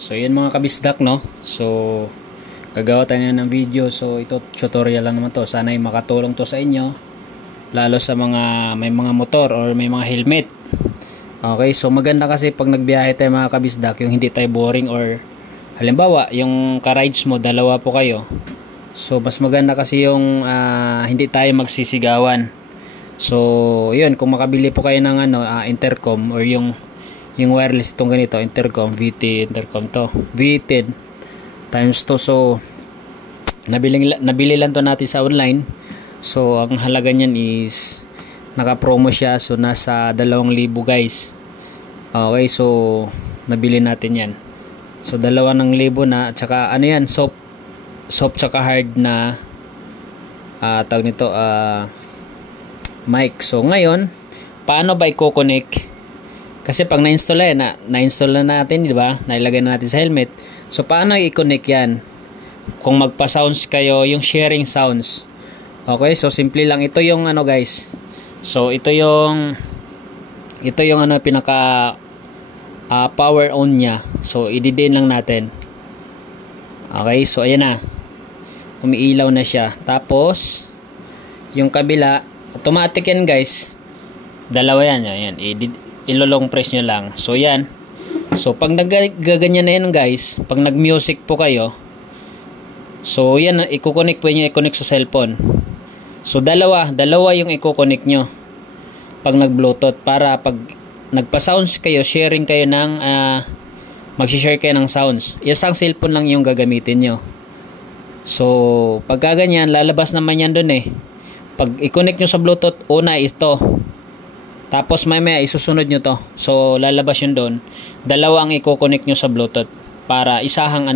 So yun mga kabisdak, no. So gagawa tayo ng video. So ito tutorial lang naman to. Sana ay makatulong to sa inyo, lalo sa mga may mga motor or may mga helmet. Okay, so maganda kasi pag nagbiyahe tayo mga kabisdak, yung hindi tayo boring, or halimbawa yung ka-rides mo dalawa po kayo. So mas maganda kasi yung hindi tayo magsisigawan. So yun, kung makabili po kayo ng intercom, or yung wireless, itong ganito, intercom, VT intercom to, V10 times 2. So nabili lang to natin sa online. So ang halaga niyan is naka-promo siya, so nasa 2,000 guys. Okay, so nabili natin yan. So 2,000 na, at saka ano yan, soft tsaka hard na tawag nito, mic. So ngayon, paano ba i-connect? Kasi pag na-install na natin, di ba? Nailagay na natin sa helmet. So paano i-connect yan? Kung magpa-sounds kayo, yung sharing sounds. Okay, so simple lang. Ito yung guys. So ito yung pinaka power on nya. So i-din lang natin. Okay, so ayan na. Umiilaw na siya. Tapos yung kabila, automatic yan guys. Dalawa yan. Ayan. Ilolong press nyo lang. So yan. So pag nagaganyan na yan guys, pag nag-music po kayo, so yan, i-connect po nyo, i-connect sa cellphone. So dalawa yung i-connect nyo pag nag-bluetooth, para pag nagpa-sounds kayo, sharing kayo ng mag-share kayo ng sounds. Isang cellphone lang yung gagamitin nyo. So pag ganyan, lalabas naman yan dun eh. Pag i-connect nyo sa bluetooth, una ito, tapos may isusunod nyo to. So lalabas yun doon. Dalawa ang i-connect nyo sa bluetooth, para isang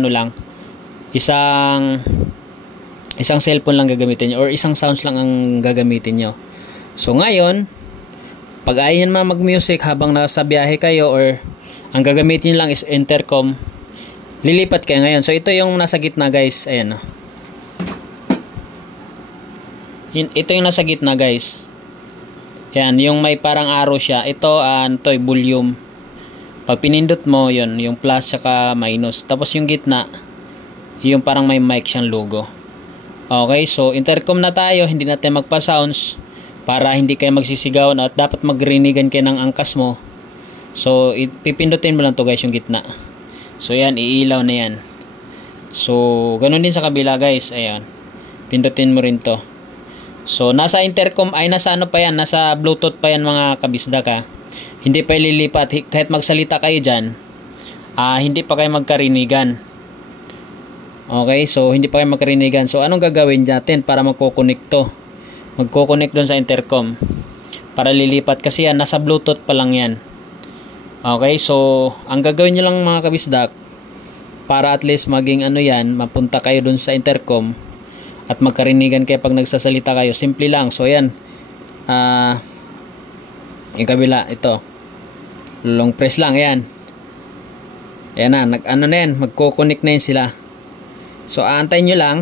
cellphone lang gagamitin nyo, or isang sounds lang ang gagamitin nyo. So ngayon, pag ayaw nyo mag-music habang nasa biyahe kayo, or ang gagamitin nyo lang is intercom, lilipat kayo ngayon. So ito yung nasa gitna guys. Ayan. Ito yung nasa gitna guys. Yan, yung may parang arrow siya. Ito, ito volume. Pag pinindot mo, yun, yung plus saka minus. Tapos yung gitna, yung parang may mic siyang logo. Okay, so intercom na tayo. Hindi natin magpa-sounds, para hindi kayo magsisigawan at dapat magrinigan kayo ng angkas mo. So pipindutin mo lang to guys, yung gitna. So yan, iilaw na yan. So ganun din sa kabila guys. Ayan, pindutin mo rin to. So nasa intercom ay nasa pa yan, nasa bluetooth pa yan mga kabisdak ha. Hindi pa ililipat, kahit magsalita kayo dyan, hindi pa kayo magkarinigan. Okay, so hindi pa kayo magkarinigan. So anong gagawin natin para magko-connect to? Magko-connect doon sa intercom para lilipat, kasi yan nasa bluetooth pa lang yan. Okay, so ang gagawin nyo lang mga kabisdak, para at least maging yan, mapunta kayo doon sa intercom at magkarinigan kayo pag nagsasalita kayo, simple lang. So ayan, yung kabila, ito long press lang, ayan na, na yan, magko-connect na yan sila. So aantayin nyo lang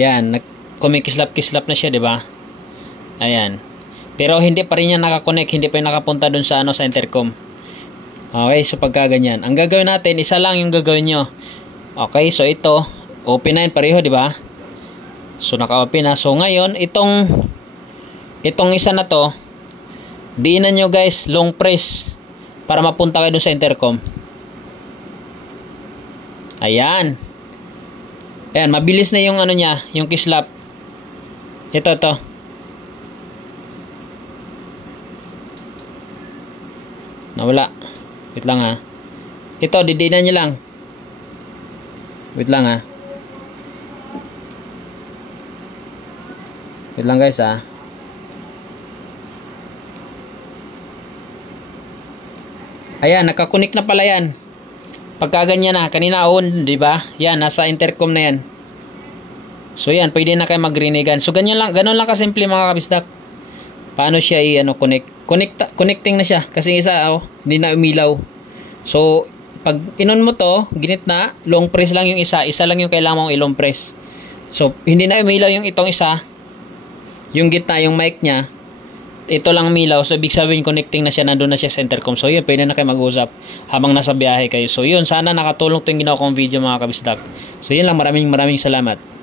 yan, kumikislap-kislap na siya, diba? Ayan, pero hindi pa rin yan nakakonect, hindi pa yung nakapunta dun sa sa intercom. Okay, so pagka ganyan, ang gagawin natin, isa lang yung gagawin nyo. Okay, so ito open na yan pareho, diba? So naka-open na. So ngayon, itong isa na to, diinan nyo guys, long press, para mapunta kayo dun sa intercom. Ayan. Ayan, mabilis na yung niya, yung kislap. Ito. Nawala. Wait lang ha. Ito, didinan nyo lang. Wait lang ha. Wait lang guys ha. Ayan, nakakunik na pala yan. Pagka ganyan na, kanina on, di ba? Yan, nasa intercom na yan. So yan, pwede na kayo magrinigan. So ganyan lang, ganun lang kasimple mga kabisdak. Paano siya connecting na siya, kasi isa hindi na umilaw. So pag inon mo to, ginit na, long press lang yung isa lang yung kailangan mong i-long press. So hindi na umilaw yung itong isa, yung gitna, yung mic nya, ito lang milaw. So, ibig sabihin, connecting na siya, nandun na siya sa intercom. So, yun, pwede na kayo mag-usap habang nasa biyahe kayo. So, yun, sana nakatulong 'tong ginawa kong video mga kabisdak. So, yun lang, maraming salamat.